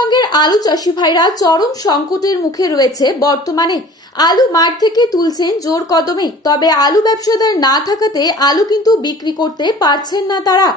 উত্তরবঙ্গের আলু চাষি ভাইরা চরম সংকটের মুখে রয়েছে বর্তমানে। আলু মাঠ থেকে তুলছেন জোর কদমে, তবে আলু ব্যবসাদার না থাকাতে আলু কিন্তু বিক্রি করতে পারছেন না তারা।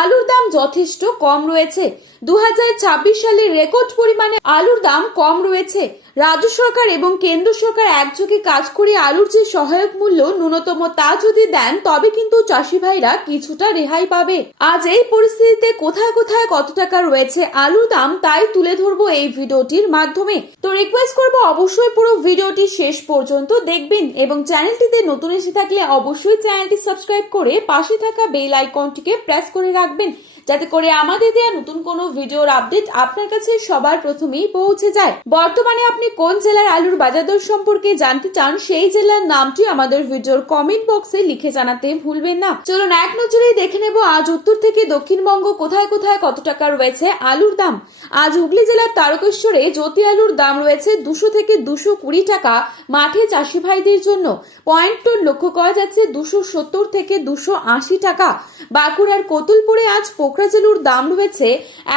আলুর দাম যথেষ্ট কম রয়েছে। 2026 সালে রেকর্ড পরিমাণে আলুর দাম কম রয়েছে। রাজ্য সরকার এবং কেন্দ্র সরকার একযোগে কাজ করে আলুর যে সহায়ক মূল্য ন্যূনতম তা যদি দেন তবে কিন্তু চাষি ভাইরা কিছুটা রেহাই পাবে। আজ এই পরিস্থিতিতে কোথায় কোথায় কত টাকা রয়েছে আলুর দাম তাই তুলে ধরবো এই ভিডিওটির মাধ্যমে। তো রিকোয়েস্ট করবো অবশ্যই পুরো ভিডিওটি শেষ পর্যন্ত দেখবেন এবং চ্যানেলটিতে নতুন এসে থাকলে অবশ্যই চ্যানেলটি সাবস্ক্রাইব করে পাশে থাকা বেল আইকনটিকে প্রেস করে রাখবেন, যাতে করে আমাদের দেওয়া নতুন কোনো ভিডিওর আপডেট আপনার কাছে সবার প্রথমেই পৌঁছে যায়। বর্তমানে আপনি কোন জেলার আলুর বাজার দর সম্পর্কে জানতে চান সেই জেলার নামটি আমাদের ভিডিওর কমেন্ট বক্সে লিখে জানাতে ভুলবেন না। চলুন এক নজরেই দেখে নেব আজ উত্তর থেকে দক্ষিণবঙ্গ কোথায় কোথায় কত টাকা রয়েছে আলুর দাম। আজ হুগলি জেলার তারকেশ্বরে জ্যোতি আলুর দাম রয়েছে 200 থেকে 220 টাকা মাঠে চাষি ভাইদের জন্য। পয়েন্ট টন লক্ষ্য করা যাচ্ছে 270 থেকে 280 টাকা। বাঁকুড়ার কতুলপুরে আজ পোখরাজেলুর দাম রয়েছে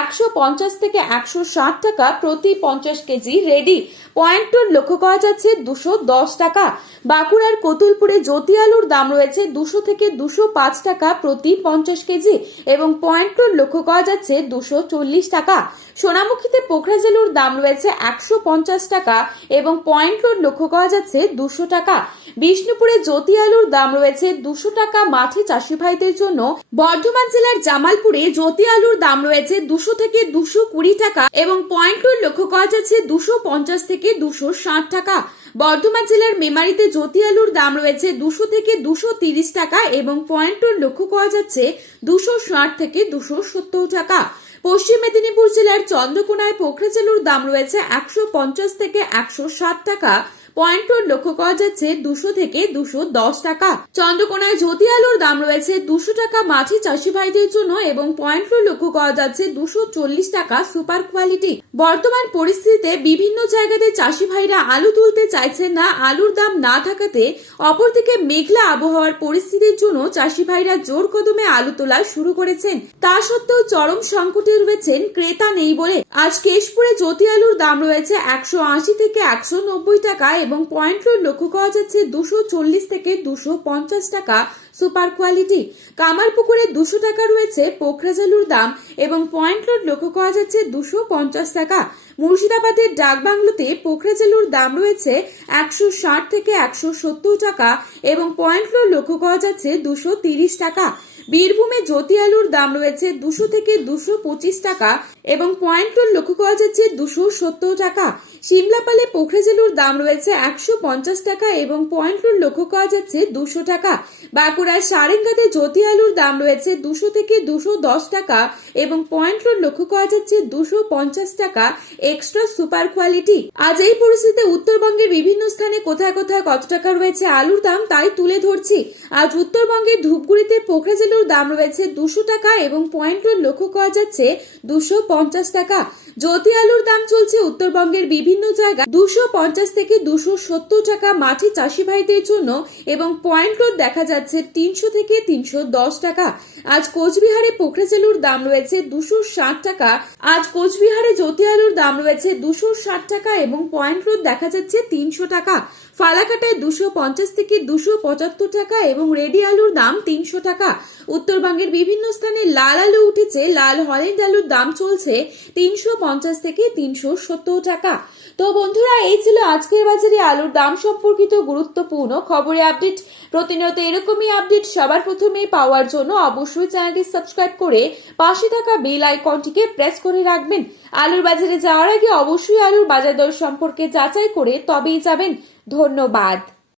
150 থেকে 160 টাকা প্রতি 50 কেজি রেডি। পয়েন্ট টন লক্ষ্য করা যাচ্ছে 210 টাকা। বাঁকুড়ার কতুলপুরে জ্যোতি আলুর দাম রয়েছে 200 থেকে 205 টাকা প্রতি 50 কেজি এবং পয়েন্ট টন লক্ষ্য করা যাচ্ছে 240 টাকা। সোনামুখীতে পোখরাজেলুর দাম রয়েছে 150 টাকা এবং পয়েন্ট টন লক্ষ্য করা যাচ্ছে 200 টাকা। বিষ্ণুপুরে জ্যোতি আলুর দাম রয়েছে 200 টাকা মাঠে চাষি ভাইদের জন্য। বর্ধমান জেলার জামালপুরে জ্যোতি আলুর দাম রয়েছে 200 থেকে 220 টাকা এবং পয়েন্ট টন লক্ষ্য করা যাচ্ছে 250 থেকে 260 টাকা। বর্ধমান জেলার মেমারিতে জ্যোতি আলুর দাম রয়েছে 200 থেকে 230 টাকা এবং পয়েন্ট টন লক্ষ্য করা যাচ্ছে 260 থেকে 270 টাকা। পশ্চিম মেদিনীপুর জেলার চন্দ্রকোনায় পোখরাজেলুর দাম রয়েছে 150 থেকে 160 টাকা। পয়েন্ট টন লক্ষ্য করা যাচ্ছে 200 থেকে 210 টাকা। চন্দ্রকোনায় জ্যোতি আলুর দাম রয়েছে 200 টাকা মাঝি চাষি ভাইদের জন্য এবং পয়েন্ট টন লক্ষ্য করা যাচ্ছে 240 টাকা সুপার কোয়ালিটি। বর্তমান পরিস্থিতিতে বিভিন্ন জায়গাতে চাষি ভাইরা আলু তুলতে চাইছেন না আলুর দাম না থাকাতে। অপরদিকে মেঘলা আবহাওয়ার পরিস্থিতির জন্য চাষি ভাইরা জোর কদমে আলু তোলা শুরু করেছেন। তা সত্ত্বেও চরম সংকটে রয়েছেন ক্রেতা নেই বলে আজ কেশপুরে জ্যোতি আলুর দাম রয়েছে 180 থেকে 190 টাকা এবং পয়েন্ট টন লক্ষ্য করা যাচ্ছে 240 থেকে 250 টাকা সুপার কোয়ালিটি। কামারপুকুরে 200 টাকা রয়েছে পোখরাজেলুর দাম এবং পয়েন্ট টন লক্ষ্য করা যাচ্ছে 250 টাকা। মুর্শিদাবাদের ডাকবাংলোতে পোখরাজেলুর দাম রয়েছে 160 থেকে 170 টাকা এবং পয়েন্ট টন লক্ষ্য করা যাচ্ছে 230 টাকা। বীরভূমে জ্যোতি আলুর দাম রয়েছে 200 থেকে 225 টাকা এবং পয়েন্ট টন লক্ষ্য করা যাচ্ছে 270 টাকা। সিমলাপালে পোখরাজেলুর দাম রয়েছে 150 টাকা এবং পয়েন্ট টন লক্ষ্য করা যাচ্ছে 200 টাকা। বাঁকুড়ার সারেঙ্গাতে জ্যোতি আলুর দাম রয়েছে 200 থেকে 210 টাকা এবং পয়েন্ট টন লক্ষ্য করা যাচ্ছে 250 টাকা এক্সট্রা সুপার কোয়ালিটি। আজ এই পরিস্থিতিতে উত্তরবঙ্গের বিভিন্ন স্থানে কোথায় কোথায় কত টাকা রয়েছে আলুর দাম তাই তুলে ধরছি। আজ উত্তরবঙ্গের ধূপগুড়িতে পোখরাজেলুর দাম রয়েছে 200 টাকা এবং পয়েন্ট টন লক্ষ্য করা যাচ্ছে 250 টাকা। জ্যোতি আলুর দাম চলছে উত্তরবঙ্গের বিভিন্ন জায়গায় 250 থেকে 270 টাকা মাঠে চাষি ভাইদের জন্য এবং পয়েন্ট টন দেখা যাচ্ছে 300 থেকে 310 টাকা। আজ কোচবিহারে পোখরাজেলুর দাম রয়েছে 260 টাকা। আজ কোচবিহারে জ্যোতি আলুর দাম রয়েছে 260 টাকা এবং পয়েন্ট টন দেখা যাচ্ছে 300 টাকা। ফালাকাটায় 250 থেকে 275 টাকা এবং রেডি আলুর দাম 300 টাকা। উত্তরবঙ্গের বিভিন্ন স্থানে লাল আলু উঠেছে। লাল হল্যান্ড আলুর দাম চলছে 350 থেকে 370 টাকা। তো বন্ধুরা, এই ছিল আজকের বাজারে আলুর দাম সম্পর্কিত গুরুত্বপূর্ণ খবরে আপডেট। প্রতিনিয়ত এরকমই আপডেট সবার প্রথমে পাওয়ার জন্য অবশ্যই চ্যানেলটি সাবস্ক্রাইব করে পাশে থাকা বেল আইকনটিকে প্রেস করে রাখবেন। আলুর বাজারে যাওয়ার আগে অবশ্যই আলুর বাজার দর সম্পর্কে যাচাই করে তবেই যাবেন। ধন্যবাদ।